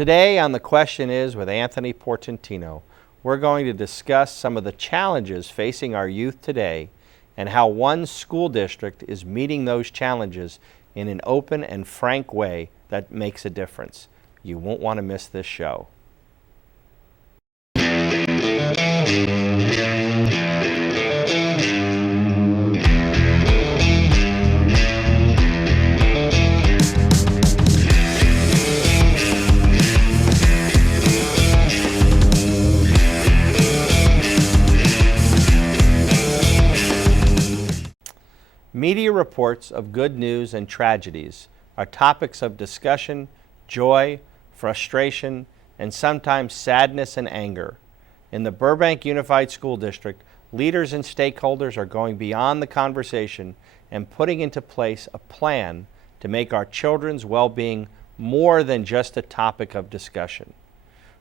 Today on The Question Is with Anthony Portantino, we're going to discuss some of the challenges facing our youth today and how one school district is meeting those challenges in an open and frank way that makes a difference. You won't want to miss this show. Media reports of good news and tragedies are topics of discussion, joy, frustration, and sometimes sadness and anger. In the Burbank Unified School District, leaders and stakeholders are going beyond the conversation and putting into place a plan to make our children's well-being more than just a topic of discussion.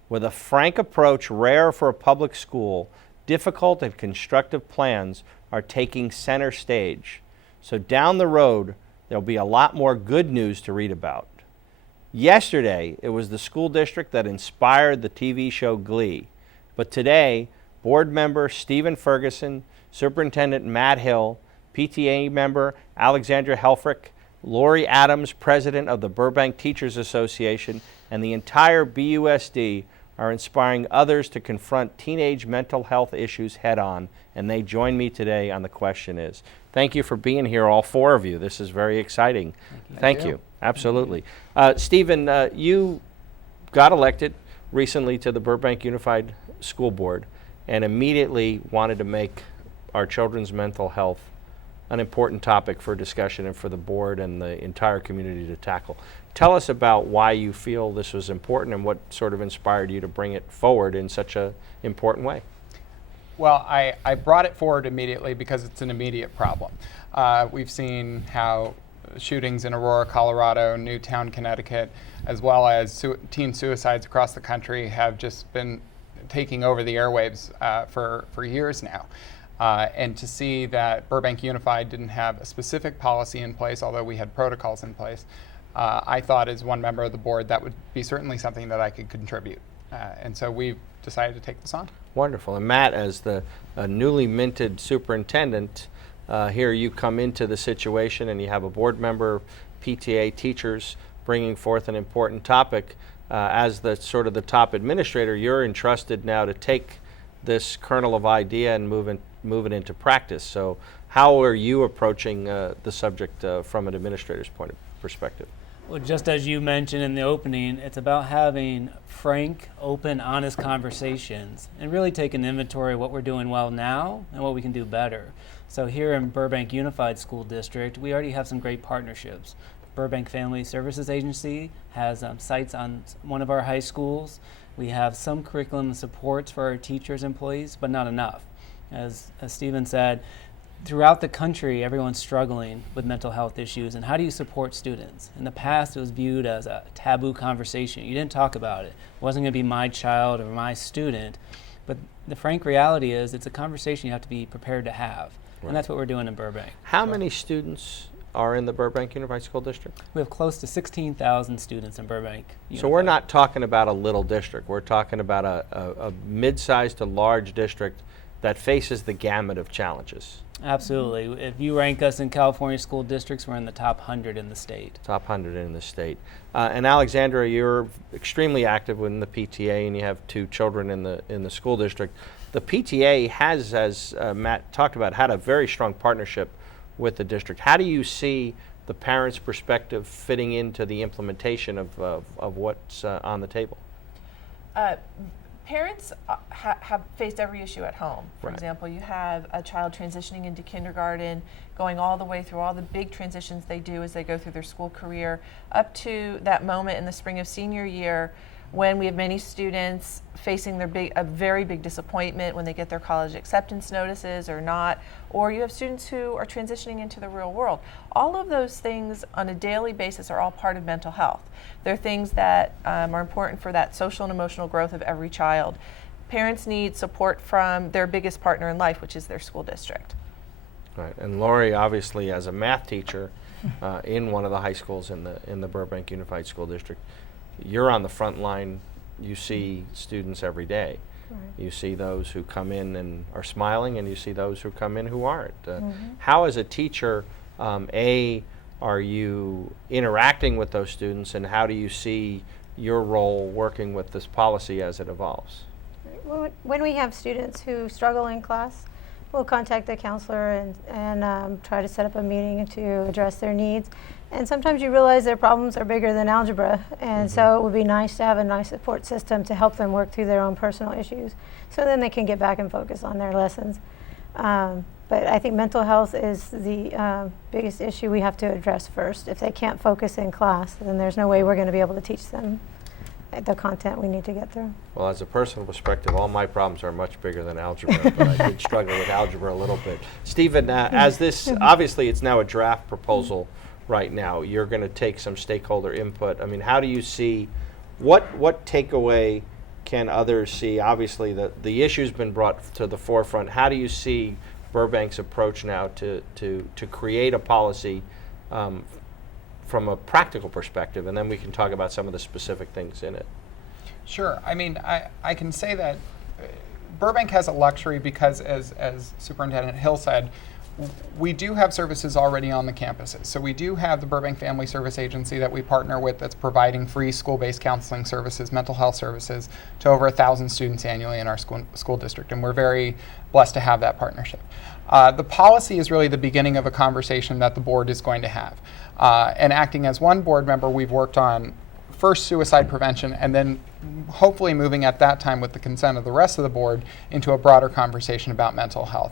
With a frank approach rare for a public school, difficult and constructive plans are taking center stage. So down the road, there'll be a lot more good news to read about. Yesterday, it was the school district that inspired the TV show Glee. But today, board member Stephen Ferguson, Superintendent Matt Hill, PTA member Alexandra Helfrich, Lori Adams, president of the Burbank Teachers Association, and the entire BUSD are inspiring others to confront teenage mental health issues head-on, and they join me today on The Question Is. Thank you for being here, all four of you. This is very exciting. Thank you. Absolutely. Stephen, you got elected recently to the Burbank Unified School Board and immediately wanted to make our children's mental health an important topic for discussion and for the board and the entire community to tackle. Tell us about why you feel this was important and what sort of inspired you to bring it forward in such an important way. Well, I brought it forward immediately because it's an immediate problem. We've seen how shootings in Aurora, Colorado, Newtown, Connecticut, as well as teen suicides across the country have just been taking over the airwaves for years now. And to see that Burbank Unified didn't have a specific policy in place, although we had protocols in place, I thought as one member of the board that would be certainly something that I could contribute. And so we've decided to take this on. Wonderful. And Matt, as the newly minted superintendent, here you come into the situation and you have a board member, PTA, teachers bringing forth an important topic. As the sort of the top administrator, you're entrusted now to take this kernel of idea and move it into practice. So how are you approaching the subject from an administrator's point of perspective? Well, just as you mentioned in the opening, it's about having frank, open, honest conversations and really taking inventory of what we're doing well now and what we can do better. So here in Burbank Unified School District, we already have some great partnerships. Burbank Family Services Agency has sites on one of our high schools. We have some curriculum and supports for our teachers, employees, but not enough. As Stephen said, throughout the country, everyone's struggling with mental health issues, and how do you support students? In the past, it was viewed as a taboo conversation. You didn't talk about it. It wasn't going to be my child or my student, but the frank reality is it's a conversation you have to be prepared to have, and that's what we're doing in Burbank. How many students are in the Burbank Unified School District? We have close to 16,000 students in Burbank Unified. So we're not talking about a little district. We're talking about a mid-sized to large district that faces the gamut of challenges. Absolutely. If you rank us in California school districts, we're in the top 100 in the state. Top 100 in the state. And Alexandra, you're extremely active within the PTA, and you have two children in the school district. The PTA has, as Matt talked about, had a very strong partnership with the district. How do you see the parents' perspective fitting into the implementation of what's on the table? Parents have faced every issue at home. For example, you have a child transitioning into kindergarten, going all the way through all the big transitions they do as they go through their school career, up to that moment in the spring of senior year when we have many students facing a very big disappointment when they get their college acceptance notices or not, or you have students who are transitioning into the real world. All of those things on a daily basis are all part of mental health. They're things that are important for that social and emotional growth of every child. Parents need support from their biggest partner in life, which is their school district. Right, and Lori, obviously, as a math teacher in one of the high schools in the Burbank Unified School District, you're on the front line. You see students every day. Right. You see those who come in and are smiling, and you see those who come in who aren't. How, as a teacher, are you interacting with those students, and how do you see your role working with this policy as it evolves? When we have students who struggle in class, we'll contact the counselor and try to set up a meeting to address their needs. And sometimes you realize their problems are bigger than algebra, and so it would be nice to have a nice support system to help them work through their own personal issues, so then they can get back and focus on their lessons. But I think mental health is the biggest issue we have to address first. If they can't focus in class, then there's no way we're going to be able to teach them the content we need to get through. Well, as a personal perspective, all my problems are much bigger than algebra, but I did struggle with algebra a little bit. Stephen, as this, obviously it's now a draft proposal right now. You're going to take some stakeholder input. I mean, how do you see, what takeaway can others see? Obviously, the issue's been brought to the forefront. How do you see Burbank's approach now to create a policy from a practical perspective, and then we can talk about some of the specific things in it? Sure. I mean, I can say that Burbank has a luxury because, as Superintendent Hill said, we do have services already on the campuses. So we do have the Burbank Family Service Agency that we partner with that's providing free school-based counseling services, mental health services to over 1,000 students annually in our school district, and we're very blessed to have that partnership. The policy is really the beginning of a conversation that the board is going to have. And acting as one board member, we've worked on first suicide prevention, and then hopefully moving at that time with the consent of the rest of the board into a broader conversation about mental health.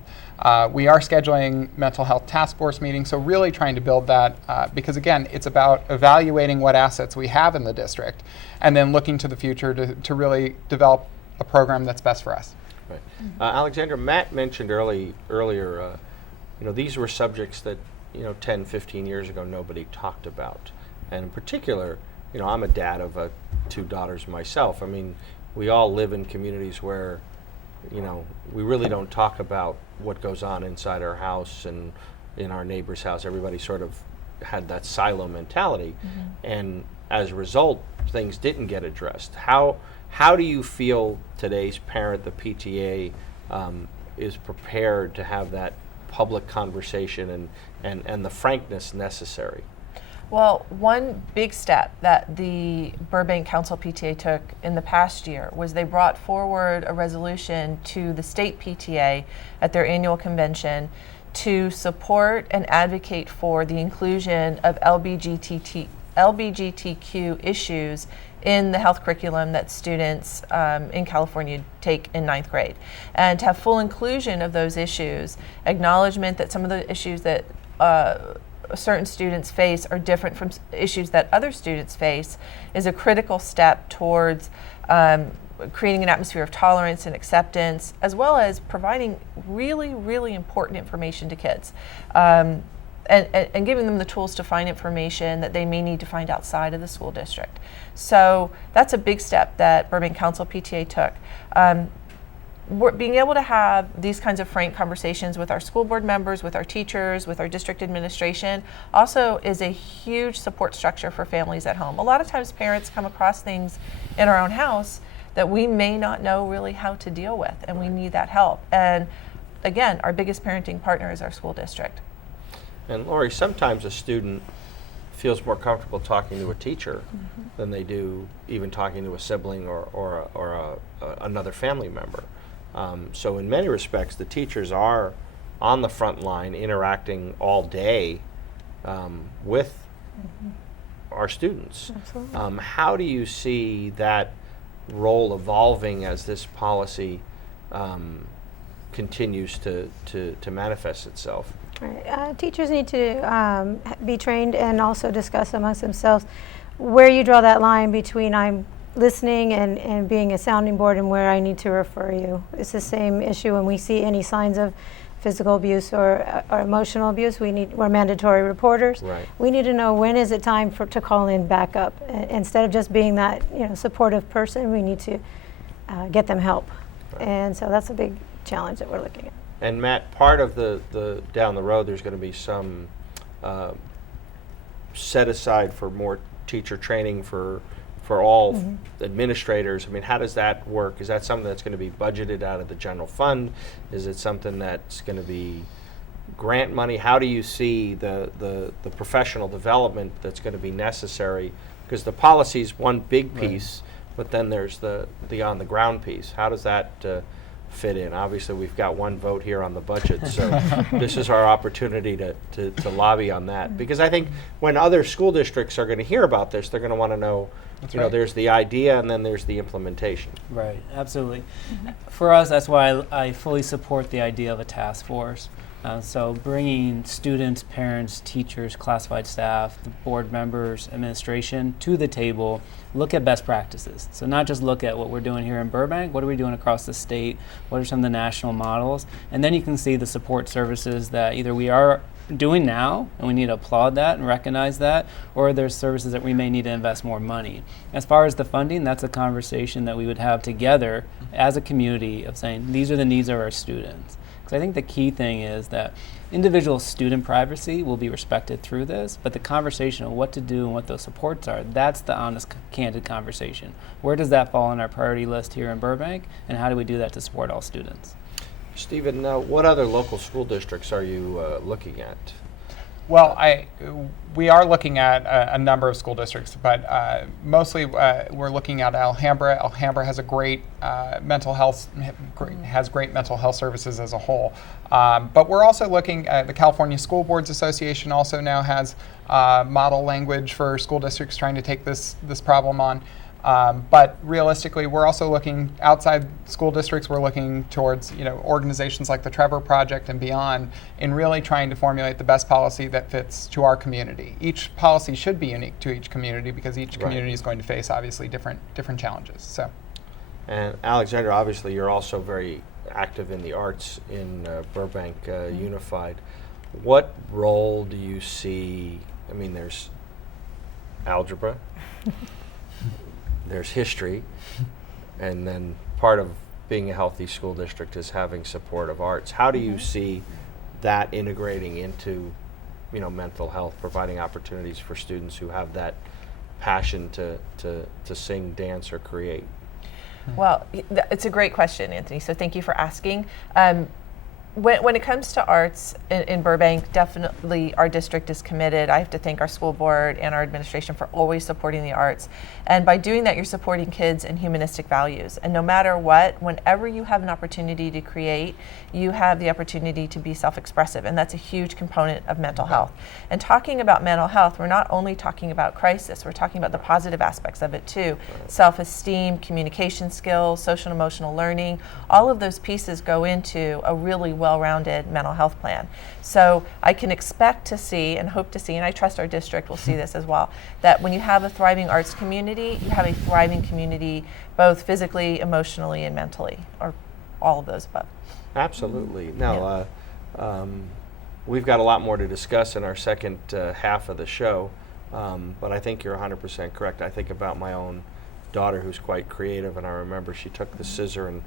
We are scheduling mental health task force meetings, so really trying to build that because again, it's about evaluating what assets we have in the district and then looking to the future to really develop a program that's best for us. Right. Alexandra, Matt mentioned earlier, these were subjects that 10, 15 years ago nobody talked about. And in particular, I'm a dad of 2 daughters myself. I mean, we all live in communities where, we really don't talk about what goes on inside our house and in our neighbor's house. Everybody sort of had that silo mentality. And as a result, things didn't get addressed. How do you feel today's parent, the PTA, is prepared to have that public conversation and the frankness necessary? Well, one big step that the Burbank Council PTA took in the past year was they brought forward a resolution to the state PTA at their annual convention to support and advocate for the inclusion of LGBTQ issues in the health curriculum that students in California take in 9th grade. And to have full inclusion of those issues, acknowledgement that some of the issues that certain students face are different from issues that other students face is a critical step towards creating an atmosphere of tolerance and acceptance, as well as providing really, really important information to kids. And giving them the tools to find information that they may need to find outside of the school district. So that's a big step that Burbank Council PTA took. Being able to have these kinds of frank conversations with our school board members, with our teachers, with our district administration, also is a huge support structure for families at home. A lot of times parents come across things in our own house that we may not know really how to deal with, and we need that help. And again, our biggest parenting partner is our school district. And Lori, sometimes a student feels more comfortable talking to a teacher than they do even talking to a sibling or another family member. So in many respects, the teachers are on the front line interacting all day with our students. How do you see that role evolving as this policy continues to manifest itself? Right. Teachers need to be trained and also discuss amongst themselves where you draw that line between I'm listening and being a sounding board and where I need to refer you. It's the same issue when we see any signs of physical abuse or emotional abuse. We're mandatory reporters. Right. We need to know when is it time to call in backup. Instead of just being that supportive person, we need to get them help. Right. And so that's a big challenge that we're looking at. And Matt, part of the down the road, there's going to be some set aside for more teacher training for for all administrators. I mean, how does that work? Is that something that's going to be budgeted out of the general fund? Is it something that's going to be grant money? How do you see the professional development that's going to be necessary? Because the policy is one big piece, but then there's the on the ground piece. How does that fit in? Obviously, we've got one vote here on the budget, so this is our opportunity to lobby on that. Because I think when other school districts are going to hear about this, they're going to want to know, there's the idea and then there's the implementation. Right, absolutely. For us, that's why I fully support the idea of a task force. So bringing students, parents, teachers, classified staff, the board members, administration to the table, look at best practices. So not just look at what we're doing here in Burbank, what are we doing across the state, what are some of the national models, and then you can see the support services that either we are doing now, and we need to applaud that and recognize that, or there's services that we may need to invest more money. As far as the funding, that's a conversation that we would have together as a community of saying, these are the needs of our students. Because I think the key thing is that individual student privacy will be respected through this, but the conversation of what to do and what those supports are, that's the honest, candid conversation. Where does that fall on our priority list here in Burbank, and how do we do that to support all students? Stephen, what other local school districts are you looking at? Well, we are looking at a number of school districts, but mostly we're looking at Alhambra. Alhambra has a great mental health services as a whole. But we're also looking at the California School Boards Association. Also now has model language for school districts trying to take this problem on. But realistically, we're also looking outside school districts. We're looking towards organizations like the Trevor Project and beyond, in really trying to formulate the best policy that fits to our community. Each policy should be unique to each community because each community is going to face obviously different challenges. So, and Alexandra, obviously you're also very active in the arts in Burbank Unified. What role do you see? I mean, there's algebra. There's history, and then part of being a healthy school district is having support of arts. How do you see that integrating into, mental health, providing opportunities for students who have that passion to sing, dance, or create? Well, it's a great question, Anthony, so thank you for asking. When it comes to arts in Burbank, definitely our district is committed. I have to thank our school board and our administration for always supporting the arts. And by doing that, you're supporting kids and humanistic values. And no matter what, whenever you have an opportunity to create, you have the opportunity to be self-expressive. And that's a huge component of mental health. And talking about mental health, we're not only talking about crisis, we're talking about the positive aspects of it too. Self-esteem, communication skills, social and emotional learning, all of those pieces go into a really well-rounded mental health plan. So I can expect to see and hope to see, and I trust our district will see this as well, that when you have a thriving arts community, you have a thriving community both physically, emotionally, and mentally, or all of those above. Absolutely. Now, we've got a lot more to discuss in our second half of the show, but I think you're 100% correct. I think about my own daughter who's quite creative, and I remember she took the scissor and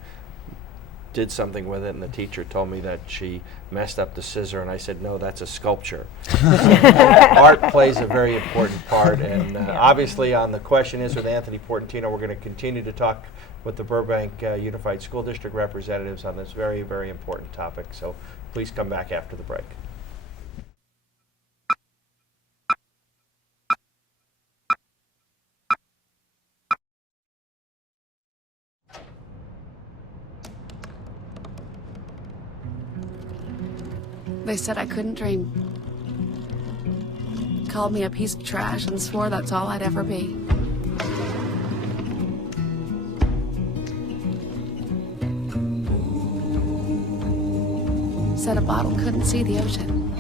did something with it, and the teacher told me that she messed up the scissor, and I said, no, that's a sculpture. Art plays a very important part, and obviously on the Question Is with Anthony Portantino, we're going to continue to talk with the Burbank Unified School District representatives on this very, very important topic. So please come back after the break. They said I couldn't dream. Called me a piece of trash and swore that's all I'd ever be. Said a bottle couldn't see the ocean.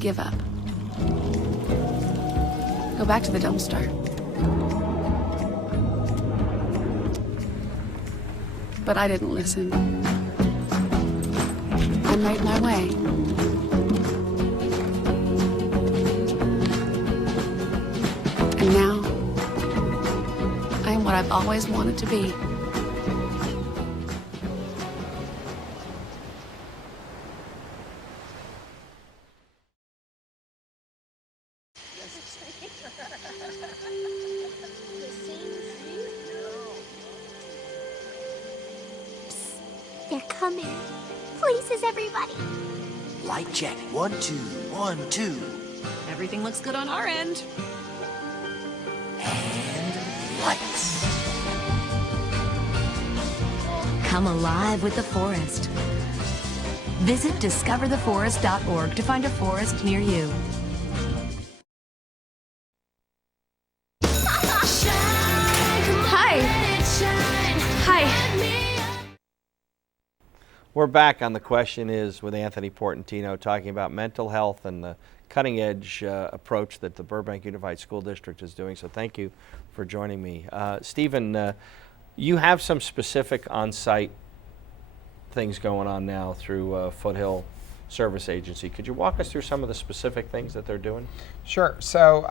Give up. Go back to the dumpster. But I didn't listen. I made my way. And now, I am what I've always wanted to be. coming. Places, everybody. Light check. 1, 2, 1, 2. Everything looks good on our end. And lights. Come alive with the forest. Visit discovertheforest.org to find a forest near you. Hi. Hi. We're back on The Question Is with Anthony Portantino, talking about mental health and the cutting edge approach that the Burbank Unified School District is doing. So thank you for joining me. Stephen, you have some specific on-site things going on now through Foothill Service Agency. Could you walk us through some of the specific things that they're doing? Sure. So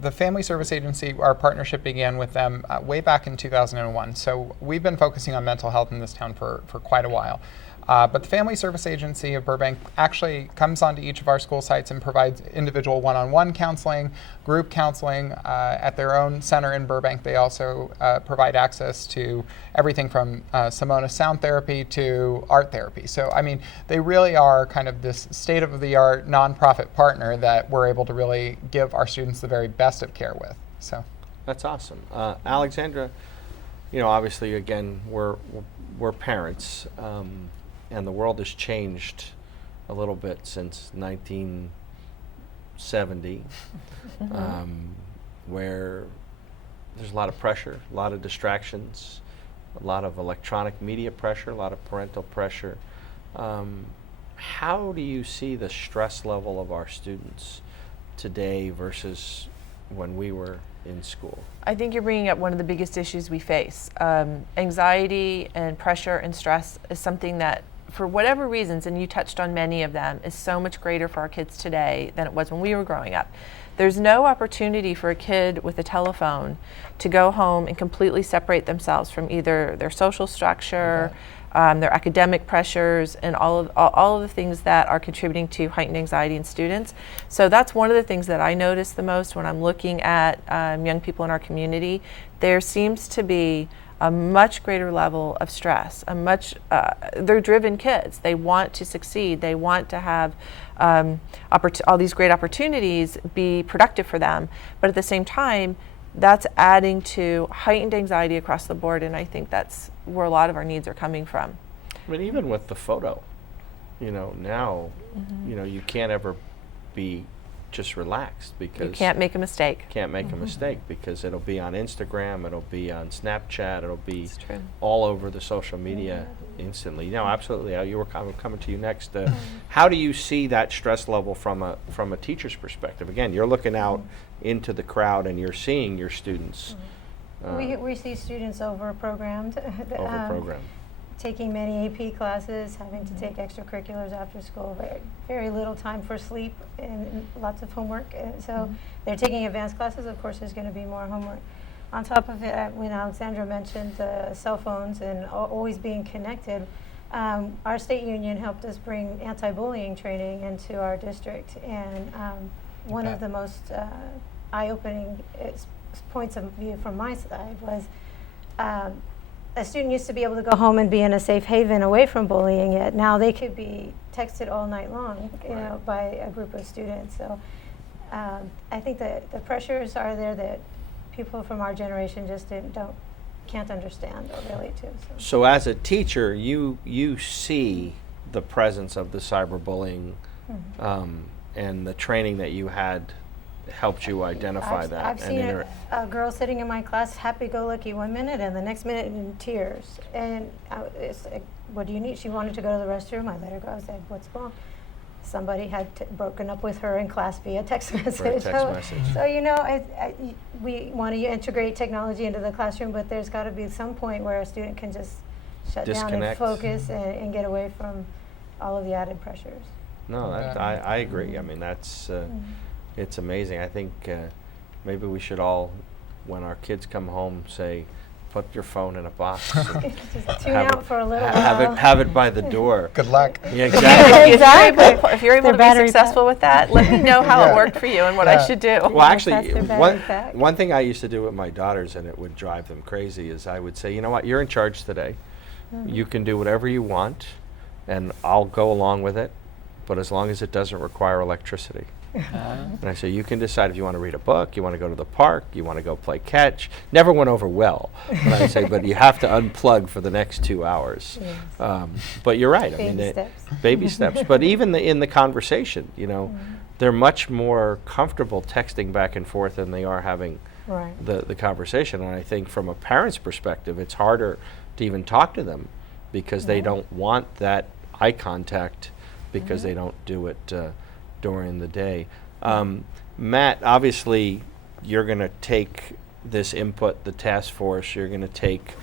the Family Service Agency, our partnership began with them way back in 2001. So we've been focusing on mental health in this town for quite a while. But the Family Service Agency of Burbank actually comes onto each of our school sites and provides individual one-on-one counseling, group counseling at their own center in Burbank. They also provide access to everything from Simona sound therapy to art therapy. So, I mean, they really are kind of this state-of-the-art nonprofit partner that we're able to really give our students the very best of care with. So that's awesome. Alexandra, you know, obviously, again, we're parents. And the world has changed a little bit since 1970, where there's a lot of pressure, a lot of distractions, a lot of electronic media pressure, a lot of parental pressure. How do you see the stress level of our students today versus when we were in school? I think you're bringing up one of the biggest issues we face. Anxiety and pressure and stress is something that, for whatever reasons, and you touched on many of them, is so much greater for our kids today than it was when we were growing up. There's no opportunity for a kid with a telephone to go home and completely separate themselves from either their social structure, their academic pressures, and all of the things that are contributing to heightened anxiety in students. So that's one of the things that I notice the most when I'm looking at young people in our community. There seems to be a much greater level of stress. They're driven kids. They want to succeed. They want to have all these great opportunities be productive for them. But at the same time, that's adding to heightened anxiety across the board, and I think that's where a lot of our needs are coming from. I mean, even with the photo, you know, now, you know, you can't ever be just relaxed because you can't make a mistake. Can't make a mistake because it'll be on Instagram, it'll be on Snapchat, it'll be all over the social media instantly. No, absolutely. You were coming to you next. How do you see that stress level from a teacher's perspective? Again, you're looking out into the crowd and you're seeing your students. We see students over-programmed. Taking many AP classes, having to take extracurriculars after school, very little time for sleep, and lots of homework. And so they're taking advanced classes. Of course, there's going to be more homework. On top of it, when Alexandra mentioned cell phones and always being connected, our state union helped us bring anti-bullying training into our district. And one of the most eye-opening points of view from my side was a student used to be able to go home and be in a safe haven away from bullying, yet now they could be texted all night long, you know, by a group of students. So I think that the pressures are there that people from our generation just can't understand or relate to. So as a teacher, you see the presence of the cyberbullying and the training that you had helped you identify that. I've seen a girl sitting in my class, happy-go-lucky 1 minute, and the next minute in tears. And it's like, what do you need? She wanted to go to the restroom. I let her go. I said, what's wrong? Somebody had broken up with her in class via text message. So you know, we want to integrate technology into the classroom, but there's got to be some point where a student can just shut down and focus and get away from all of the added pressures. No, I agree. I mean, that's it's amazing. I think maybe we should all, when our kids come home, say, put your phone in a box. Just tune out for a little while. Have it by the door. Good luck. Yeah, exactly. If you're able to be successful with that, let me know how it worked for you and what I should do. Well, actually, one thing I used to do with my daughters, and it would drive them crazy, is I would say, you know what, you're in charge today. You can do whatever you want, and I'll go along with it, but as long as it doesn't require electricity. And I say, you can decide if you want to read a book, you want to go to the park, you want to go play catch. Never went over well. But I say, but you have to unplug for the next 2 hours. Yes. But you're right. Baby steps. Baby steps. But even in the conversation, they're much more comfortable texting back and forth than they are having the conversation. And I think from a parent's perspective, it's harder to even talk to them because they don't want that eye contact because they don't do it during the day. Matt, obviously you're going to take this input, the task force, you're going to take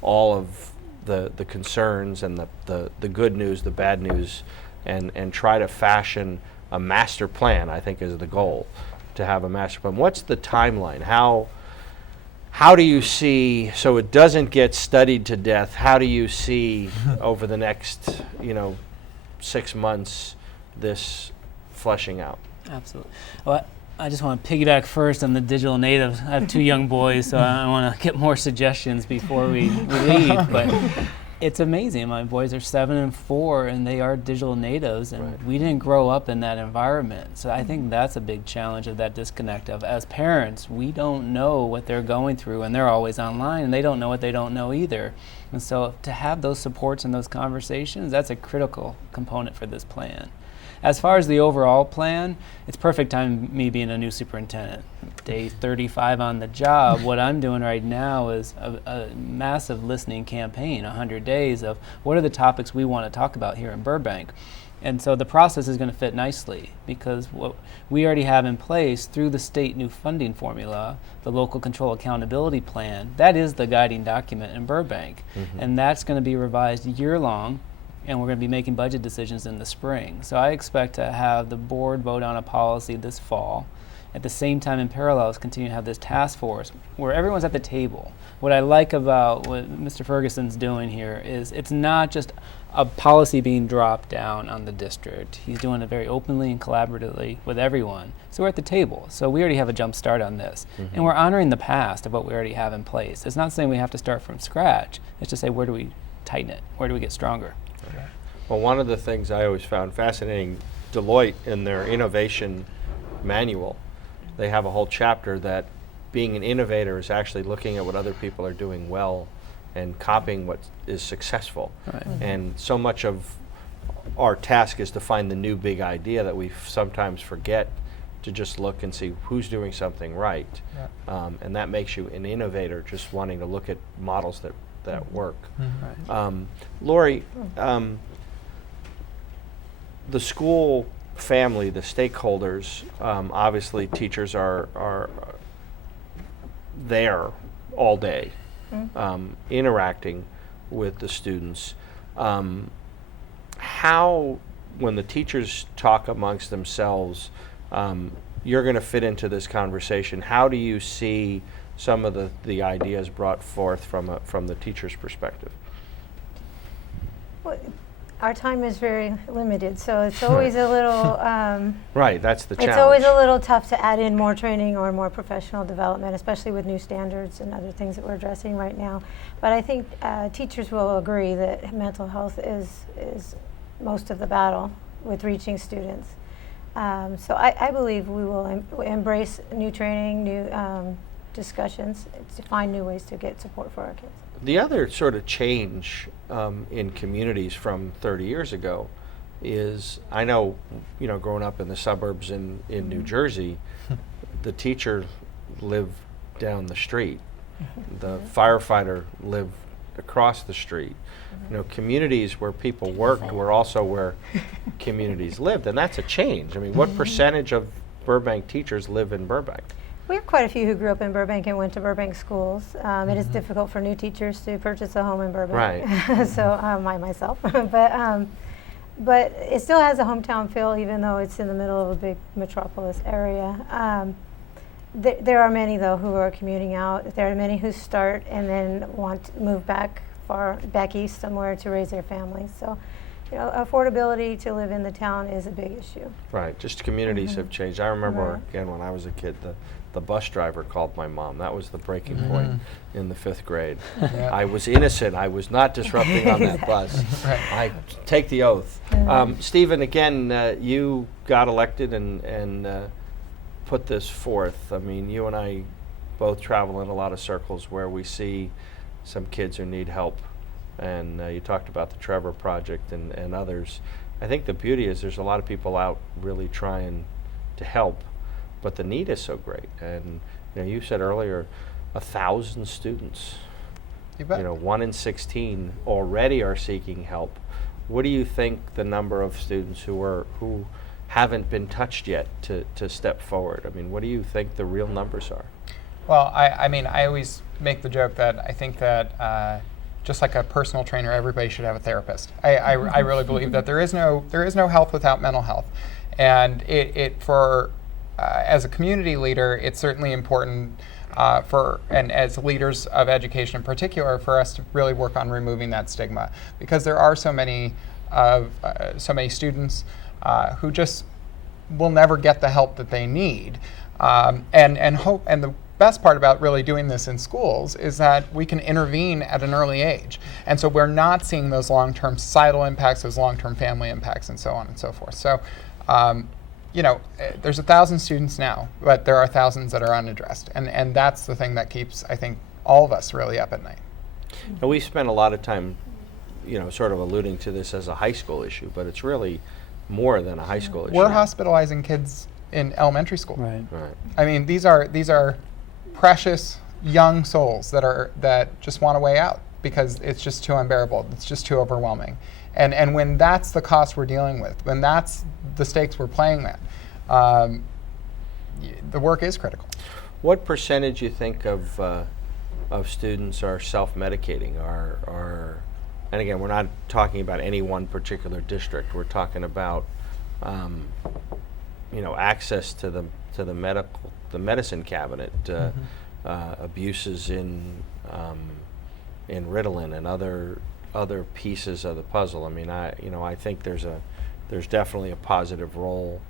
all of the concerns and the good news, the bad news, and try to fashion a master plan, I think is the goal, to have a master plan. What's the timeline? How do you see, so it doesn't get studied to death, how do you see over the next 6 months this fleshing out? Absolutely. Well, I just want to piggyback first on the digital natives. I have 2 young boys, so I want to get more suggestions before we leave. But it's amazing. My boys are 7 and 4, and they are digital natives, and we didn't grow up in that environment. So I think that's a big challenge of that disconnect of, as parents, we don't know what they're going through, and they're always online, and they don't know what they don't know either. And so to have those supports and those conversations, that's a critical component for this plan. As far as the overall plan, it's perfect time me being a new superintendent. Day 35 on the job, what I'm doing right now is a massive listening campaign, 100 days of what are the topics we want to talk about here in Burbank. And so the process is going to fit nicely because what we already have in place through the state new funding formula, the local control accountability plan, that is the guiding document in Burbank. And that's going to be revised year-long, and we're going to be making budget decisions in the spring. So I expect to have the board vote on a policy this fall. At the same time, in parallel, is continue to have this task force where everyone's at the table. What I like about what Mr. Ferguson's doing here is it's not just a policy being dropped down on the district. He's doing it very openly and collaboratively with everyone. So we're at the table. So we already have a jump start on this. And we're honoring the past of what we already have in place. It's not saying we have to start from scratch. It's to say, where do we tighten it? Where do we get stronger? Well, one of the things I always found fascinating, Deloitte in their innovation manual, they have a whole chapter that being an innovator is actually looking at what other people are doing well and copying what is successful. And so much of our task is to find the new big idea that we sometimes forget to just look and see who's doing something right. And that makes you an innovator, just wanting to look at models that work. Lori, the school family, the stakeholders, obviously teachers are there all day, interacting with the students. How, when the teachers talk amongst themselves, you're going to fit into this conversation. How do you see some of the ideas brought forth from the teacher's perspective? Well, our time is very limited, so it's always a little right, that's the challenge. It's always a little tough to add in more training or more professional development, especially with new standards and other things that we're addressing right now. But I think teachers will agree that mental health is most of the battle with reaching students. So I believe we will embrace new training, new discussions to find new ways to get support for our kids. The other sort of change in communities from 30 years ago is, I know, growing up in the suburbs in New Jersey, the teacher lived down the street. The firefighter lived across the street. Communities where people worked were also where communities lived, and that's a change. I mean, what percentage of Burbank teachers live in Burbank? We have quite a few who grew up in Burbank and went to Burbank schools. It is difficult for new teachers to purchase a home in Burbank. Right. So I myself, but it still has a hometown feel, even though it's in the middle of a big metropolis area. There are many though who are commuting out. There are many who start and then want to move back east somewhere to raise their families. So affordability to live in the town is a big issue. Right, just communities have changed. I remember, Right. again, when I was a kid, the bus driver called my mom. That was the breaking point in the 5th grade. Yeah. I was innocent. I was not disrupting on that bus. Right. I take the oath. Stephen, again, you got elected and put this forth. I mean, you and I both travel in a lot of circles where we see some kids who need help. And you talked about the Trevor Project and others. I think the beauty is there's a lot of people out really trying to help, but the need is so great. And you said earlier, 1,000 students. You bet. 1 in 16 already are seeking help. What do you think the number of students who haven't been touched yet to step forward? I mean, what do you think the real numbers are? Well, I mean, I always make the joke that I think that just like a personal trainer, everybody should have a therapist. I really believe that there is no health without mental health, and as a community leader, it's certainly important and as leaders of education in particular, for us to really work on removing that stigma, because there are so many students who just will never get the help that they need, and the best part about really doing this in schools is that we can intervene at an early age. And so we're not seeing those long-term societal impacts, those long-term family impacts, and so on and so forth. So, there's 1,000 students now, but there are thousands that are unaddressed. And that's the thing that keeps, I think, all of us really up at night. And we spent a lot of time, sort of alluding to this as a high school issue, but it's really more than a high school issue. We're hospitalizing kids in elementary school. Right. I mean, these are precious young souls that just want a way out because it's just too unbearable. It's just too overwhelming. And when that's the cost we're dealing with, when that's the stakes we're playing at, the work is critical. What percentage you think of students are self-medicating? And again, we're not talking about any one particular district. We're talking about access to the medicine cabinet, abuses in Ritalin and other pieces of the puzzle. I mean, I think there's definitely a positive role.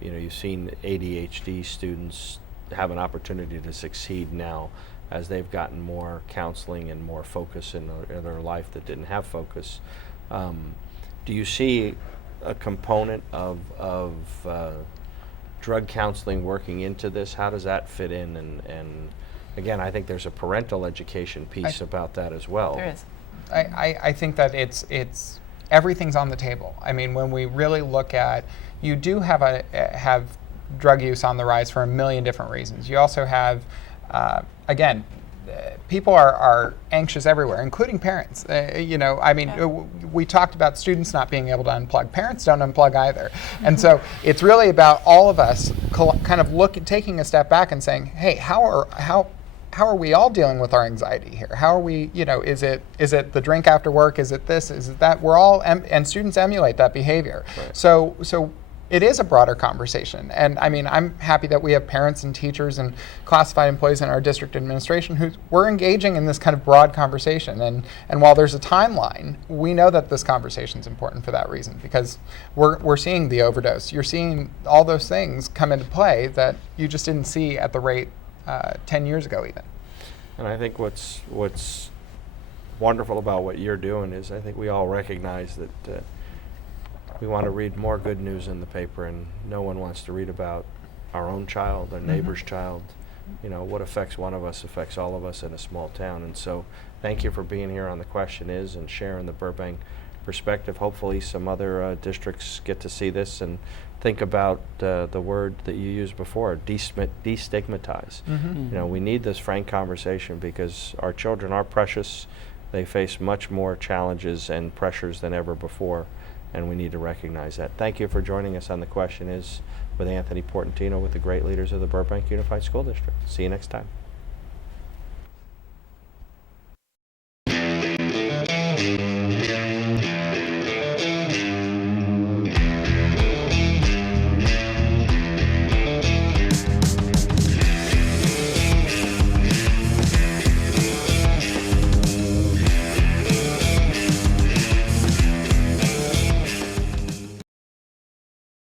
You've seen ADHD students have an opportunity to succeed now as they've gotten more counseling and more focus in their life that didn't have focus. Do you see a component of drug counseling working into this? How does that fit in? And again, I think there's a parental education piece about that as well. There is. I think that it's everything's on the table. I mean, when we really look at, you do have drug use on the rise for a million different reasons. You also have, people are anxious everywhere, including parents. We talked about students not being able to unplug. Parents don't unplug either. And so it's really about all of us kind of taking a step back and saying, hey, how are we all dealing with our anxiety here? How are we, is it the drink after work? Is it this? Is it that? We're all, and students emulate that behavior. Right. So it is a broader conversation. And I mean, I'm happy that we have parents and teachers and classified employees in our district administration who we're engaging in this kind of broad conversation. And while there's a timeline, we know that this conversation is important for that reason, because we're seeing the overdose. You're seeing all those things come into play that you just didn't see at the rate 10 years ago even. And I think what's wonderful about what you're doing is I think we all recognize that we want to read more good news in the paper, and no one wants to read about our own child, our neighbor's child. What affects one of us affects all of us in a small town. And so thank you for being here on The Question Is and sharing the Burbank perspective. Hopefully some other districts get to see this and think about the word that you used before, destigmatize. We need this frank conversation because our children are precious. They face much more challenges and pressures than ever before, and we need to recognize that. Thank you for joining us on The Question Is with Anthony Portantino with the great leaders of the Burbank Unified School District. See you next time.